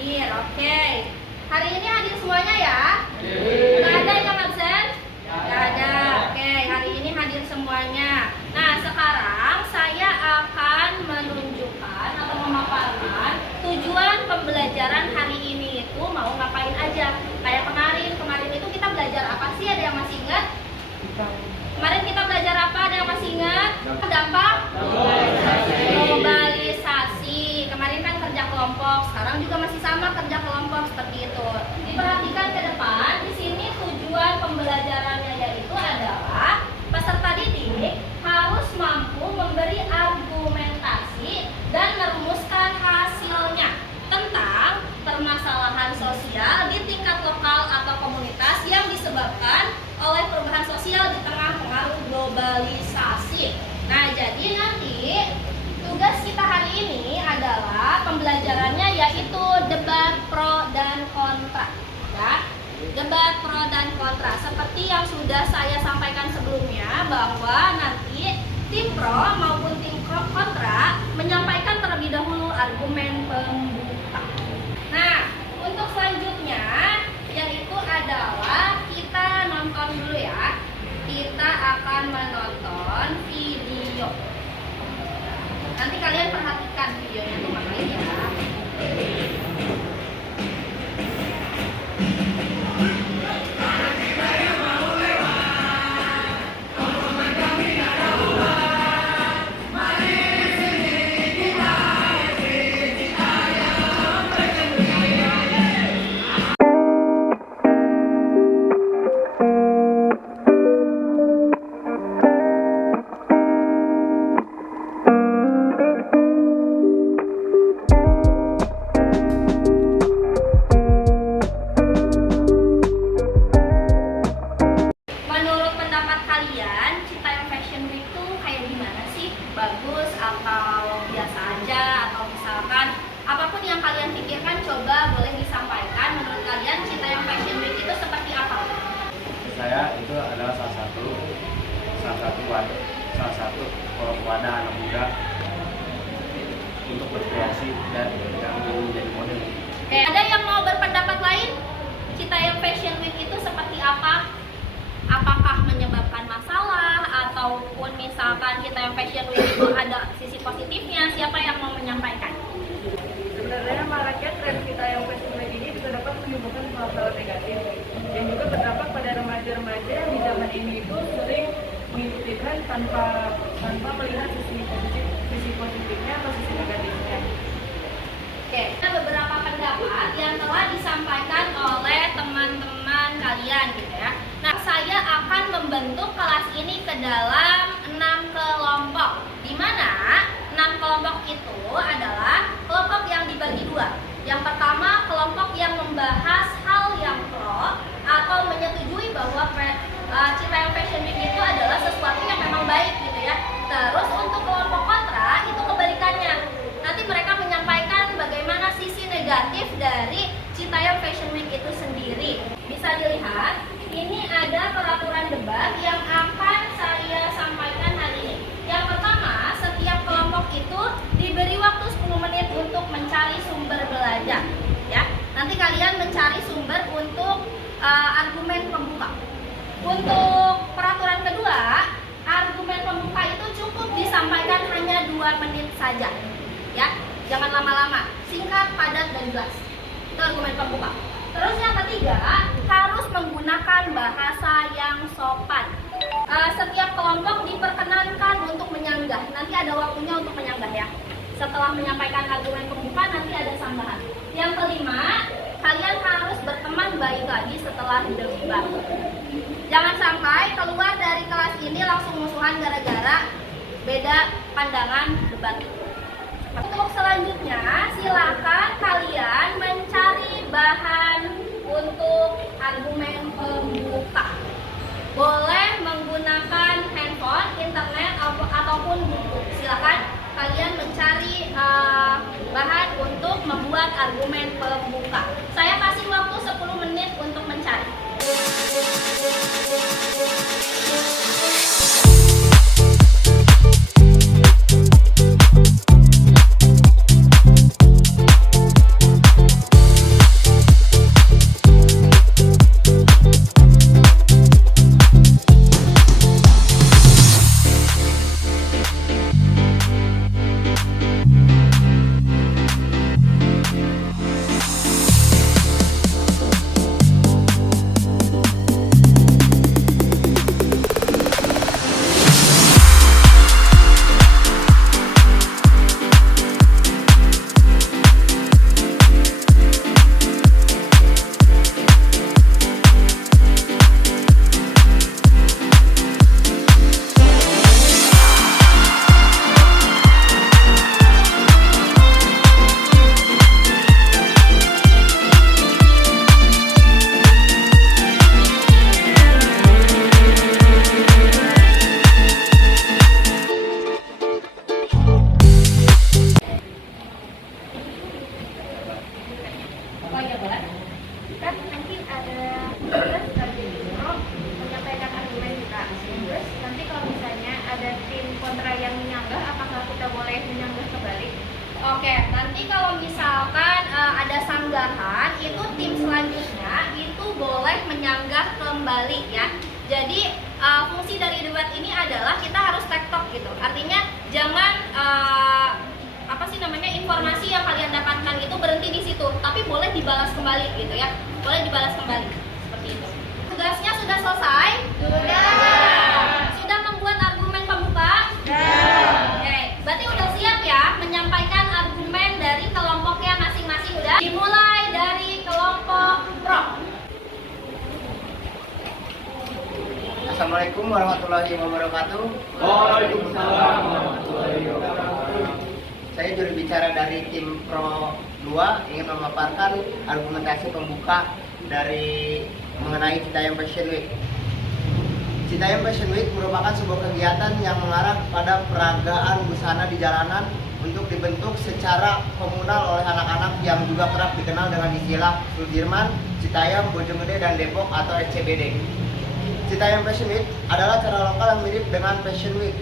Hadir, oke. Hari ini hadir semuanya ya? Nggak ada yang absen? Nggak ada. Oke, hari ini hadir semuanya. Nah, sekarang saya akan menunjukkan atau memaparkan tujuan pembelajaran hari ini itu mau ngapain aja. Kayak kemarin itu kita belajar apa sih? Ada yang masih ingat? Kemarin kita belajar apa? Ada yang masih ingat? Dampak globalisasi. Kemarin kan kerja kelompok, sekarang juga masih sama kerja kelompok seperti itu. Diperhatikan ke depan, di sini tujuan pembelajarannya yaitu adalah peserta didik harus mampu memberi argumentasi dan merumuskan hasilnya tentang permasalahan sosial di tingkat lokal atau komunitas yang disebabkan oleh perubahan sosial di tengah pengaruh globalisasi. Nah, jadi nanti tugas kita hari ini adalah pembelajarannya yaitu debat pro dan kontra. Ya, debat pro dan kontra. Seperti yang sudah saya sampaikan sebelumnya bahwa nanti tim pro maupun tim kontra menyampaikan terlebih dahulu argumen pembuka. Nah, untuk selanjutnya yaitu adalah kita nonton dulu ya. Kita akan menonton video. Nanti kalian perhatikan videonya tuh ngapain ya. Bagus atau biasa aja, atau misalkan apapun yang kalian pikirkan coba boleh disampaikan. Menurut kalian Citayam Fashion Week itu seperti apa? Saya itu adalah salah satu wadah anak muda untuk berkreasi dan yang menjadi model. Oke, ada yang mau berpendapat lain? Citayam Fashion Week itu seperti apa? Apakah menyebabkan masalah ataupun misalkan Citayam Fashion Week itu ada sisi positifnya? Siapa yang mau menyampaikan? Sebenarnya maraknya tren Citayam Fashion Week ini bisa dapat menimbulkan hal-hal negatif dan juga berdampak pada remaja-remaja yang di zaman ini itu sering mengikuti tren tanpa melihat sisi positifnya atau sisi negatifnya. Oke, ada beberapa pendapat yang telah disampaikan oleh teman-teman kalian gitu ya. Nah, saya akan membentuk kelas ini ke dalam 6 kelompok. Di mana 6 kelompok itu adalah kelompok yang dibagi dua. Yang pertama, kelompok yang membahas hal yang pro atau menyetujui bahwa Citayam Fashion Week itu adalah sesuatu yang memang baik gitu ya. Terus untuk kelompok kontra itu kebalikannya. Nanti mereka menyampaikan bagaimana sisi negatif dari Citayam Fashion Week itu sendiri. Bisa dilihat, ini ada peraturan debat yang akan saya sampaikan hari ini. Yang pertama, setiap kelompok itu diberi waktu 10 menit untuk mencari sumber belajar. Ya, nanti kalian mencari sumber untuk argumen pembuka. Untuk peraturan kedua, argumen pembuka itu cukup disampaikan hanya 2 menit saja. Ya, jangan lama-lama, singkat, padat, dan jelas. Itu argumen pembuka. Terus yang ketiga, harus menggunakan bahasa yang sopan. Setiap kelompok diperkenankan untuk menyanggah. Nanti ada waktunya untuk menyanggah ya. Setelah menyampaikan argumen pembuka, nanti ada sambahan. Yang kelima, kalian harus berteman baik lagi setelah debat. Jangan sampai keluar dari kelas ini langsung musuhan gara-gara beda pandangan debat. Untuk selanjutnya, silakan kalian mencari bahan untuk argumen pembuka. Boleh menggunakan handphone, internet, ataupun buku. Silakan kalian mencari bahan untuk membuat argumen pembuka. Saya kasih waktu 10 menit untuk mencari. Jabar. Kan nanti ada tugas dari Pro menyampaikan argumen kita. Terus nanti kalau misalnya ada tim kontra yang menyanggah, apakah kita boleh menyanggah kembali? Oke, nanti kalau misalkan ada sanggahan, itu tim selanjutnya itu boleh menyanggah kembali ya. Jadi fungsi dari debat ini adalah kita harus tektok gitu. Artinya jangan informasi yang kalian dapatkan itu berhenti di situ, tapi boleh dibalas kembali gitu ya. Boleh dibalas kembali seperti itu. Tugasnya sudah selesai? Sudah membuat argumen pembuka? Oke, berarti udah siap ya menyampaikan argumen dari kelompoknya masing-masing. Udah dimulai dari kelompok Pro. Assalamualaikum warahmatullahi wabarakatuh. Waalaikumsalam warahmatullahi wabarakatuh. Saya juru bicara dari tim Pro 2 ingin memaparkan argumentasi pembuka dari mengenai Citayam Fashion Week. Citayam Fashion Week merupakan sebuah kegiatan yang mengarah pada peragaan busana di jalanan untuk dibentuk secara komunal oleh anak-anak yang juga kerap dikenal dengan istilah Sudirman, Citayam, Bojonggede, dan Depok atau SCBD. Citayam Fashion Week adalah cara lokal yang mirip dengan Fashion Week,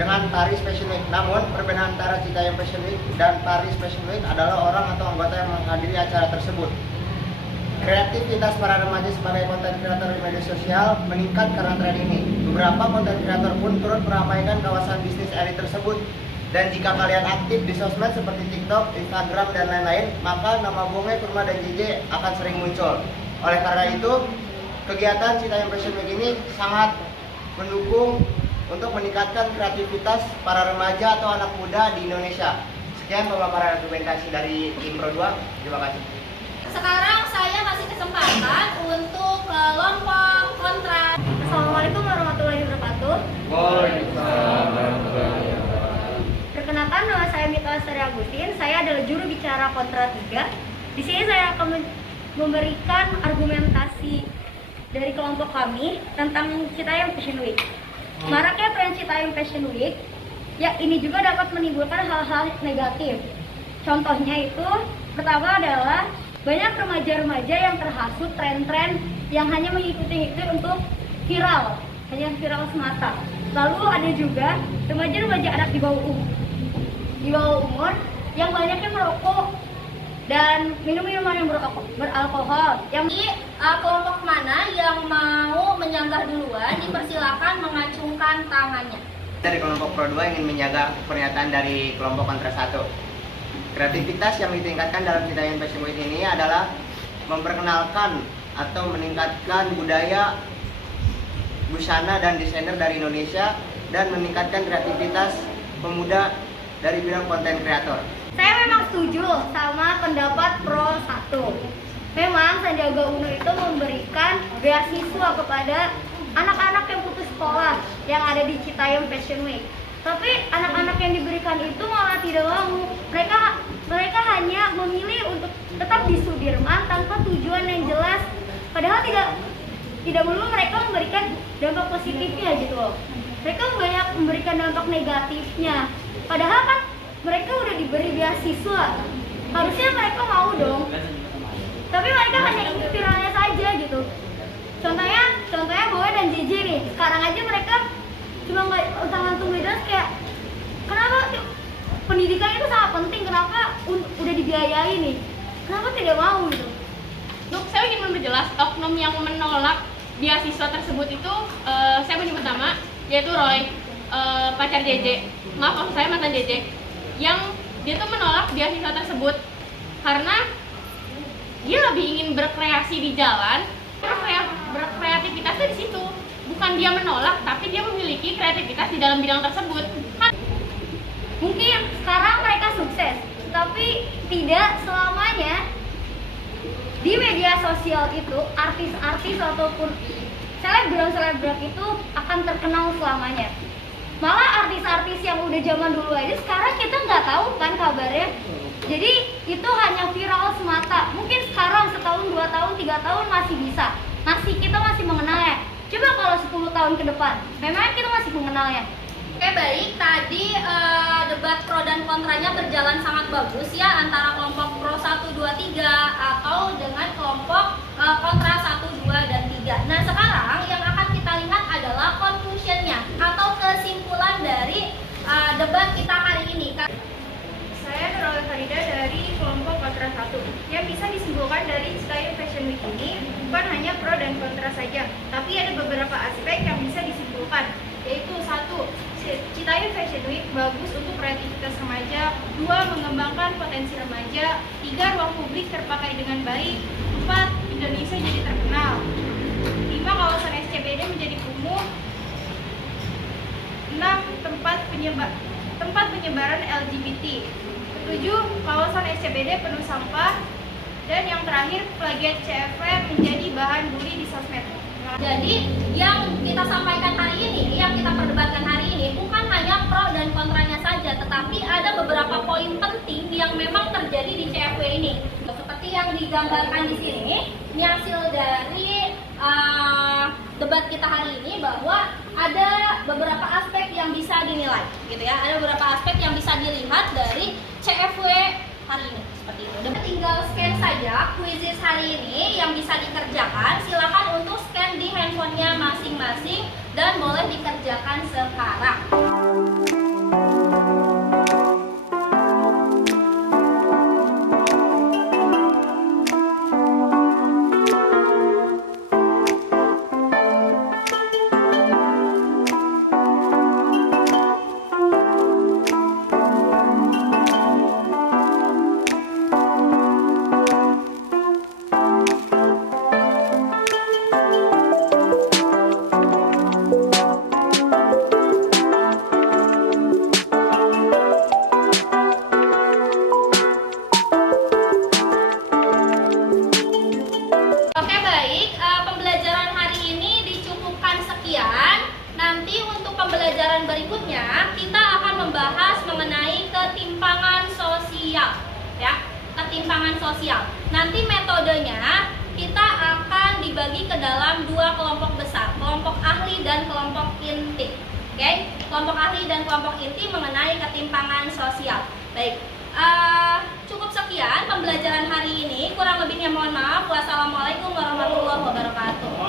dengan Paris Fashion Week. Namun, perbedaan antara Citayam Fashion Week dan Paris Fashion Week adalah orang atau anggota yang menghadiri acara tersebut. Kreativitas para remaja sebagai konten kreator di media sosial meningkat karena tren ini. Beberapa konten kreator pun turut meramaikan kawasan bisnis elit tersebut. Dan jika kalian aktif di sosmed seperti TikTok, Instagram, dan lain-lain, maka nama Bonge, Kurma, dan JJ akan sering muncul. Oleh karena itu, kegiatan Citayam Fashion Week ini sangat mendukung untuk meningkatkan kreativitas para remaja atau anak muda di Indonesia. Sekian pemaparan argumentasi dari tim Pro 2. Terima kasih. Sekarang saya kasih kesempatan untuk kelompok kontra. Assalamualaikum warahmatullahi wabarakatuh. Waalaikumsalam warahmatullahi wabarakatuh. Perkenalkan, nama saya Mita Lestari Agustin. Saya adalah juru bicara kontra 3. Di sini saya akan memberikan argumentasi dari kelompok kami tentang Citayam Fashion Week. Maraknya tren Citayam Fashion Week, ya ini juga dapat menimbulkan hal-hal negatif. Contohnya itu, pertama adalah banyak remaja-remaja yang terhasut tren-tren yang hanya mengikuti itu untuk viral, hanya viral semata. Lalu ada juga remaja-remaja anak di bawah umur yang banyaknya merokok dan minum minuman yang beralkohol. Yang kelompok mana yang mau menyanggah duluan, dipersilakan mengacungkan tangannya. Dari kelompok Pro 2 ingin menjaga pernyataan dari kelompok kontra 1. Kreativitas yang ditingkatkan dalam Citayam Fashion Week ini adalah memperkenalkan atau meningkatkan budaya busana dan desainer dari Indonesia dan meningkatkan kreativitas pemuda dari bidang konten kreator. Saya memang setuju sama pendapat Pro 1. Memang Sandiaga Uno itu memberikan beasiswa kepada anak-anak yang putus sekolah yang ada di Citayam Fashion Week. Tapi anak-anak yang diberikan itu malah tidak mau. Mereka hanya memilih untuk tetap di Sudirman tanpa tujuan yang jelas. Padahal tidak melulu mereka memberikan dampak positifnya gitu loh. Mereka banyak memberikan dampak negatifnya. Padahal kan mereka udah diberi beasiswa. Harusnya mereka mau dong. Tapi mereka hanya ingin viralnya saja gitu. Contohnya Boe dan JJ nih. Sekarang aja mereka cuma nggak untung beda kayak kenapa pendidikan itu sangat penting, kenapa udah dibiayai nih, kenapa tidak mau gitu. Untuk saya ingin memperjelas oknum yang menolak beasiswa tersebut itu saya menyebut nama, yaitu Roy, pacar JJ. Maaf, maksud saya mantan JJ. Yang dia tuh menolak beasiswa tersebut karena dia lebih ingin berkreasi di jalan. Berkreativitasnya di situ. Bukan dia menolak, tapi dia memiliki kreativitas di dalam bidang tersebut. Mungkin sekarang mereka sukses, tapi tidak selamanya. Di media sosial itu artis-artis ataupun selebgram itu akan terkenal selamanya. Malah artis-artis yang udah zaman dulu aja sekarang kita nggak tahu kan kabarnya. Jadi itu hanya viral semata. Mungkin sekarang setahun, 2 tahun, 3 tahun masih bisa. Kita masih mengenalnya. Coba kalau 10 tahun ke depan, memang kita masih mengenalnya. Oke, baik, tadi debat pro dan kontranya berjalan sangat bagus ya antara kelompok pro 1, 2, 3 atau Farida dari kelompok kontra 1. Yang bisa disimpulkan dari Citayam Fashion Week ini bukan hanya pro dan kontra saja, tapi ada beberapa aspek yang bisa disimpulkan, yaitu 1. Citayam Fashion Week bagus untuk kreativitas remaja. 2. Mengembangkan potensi remaja. 3. Ruang publik terpakai dengan baik. 4. Indonesia jadi terkenal. 5. Kawasan SCBD menjadi kumuh. 6. Tempat penyebaran LGBT. 7. Kawasan SCBD penuh sampah. Dan yang terakhir, plagiat CFW menjadi bahan bully di sosmed. Jadi yang kita sampaikan hari ini, yang kita perdebatkan hari ini bukan hanya pro dan kontranya saja, tetapi ada beberapa poin penting yang memang terjadi di CFW ini. Seperti yang digambarkan di sini, ini hasil dari debat kita hari ini, bahwa ada beberapa aspek yang bisa dinilai, gitu ya. Ada beberapa aspek yang bisa dilihat dari CFW hari ini, seperti itu. Dan tinggal scan saja kuisis hari ini yang bisa dikerjakan. Silakan untuk scan di handphonenya masing-masing dan boleh dikerjakan sekarang. Oke, baik, pembelajaran hari ini dicukupkan sekian. Nanti untuk pembelajaran berikutnya kita akan membahas mengenai ketimpangan sosial, ya, ketimpangan sosial. Nanti metodenya kita akan dibagi ke dalam 2 kelompok besar, kelompok ahli dan kelompok inti. Oke, kelompok ahli dan kelompok inti mengenai ketimpangan sosial. Baik, cukup sekian pembelajaran hari ini. Kurang lebihnya mohon maaf. Wassalamualaikum warahmatullahi wabarakatuh.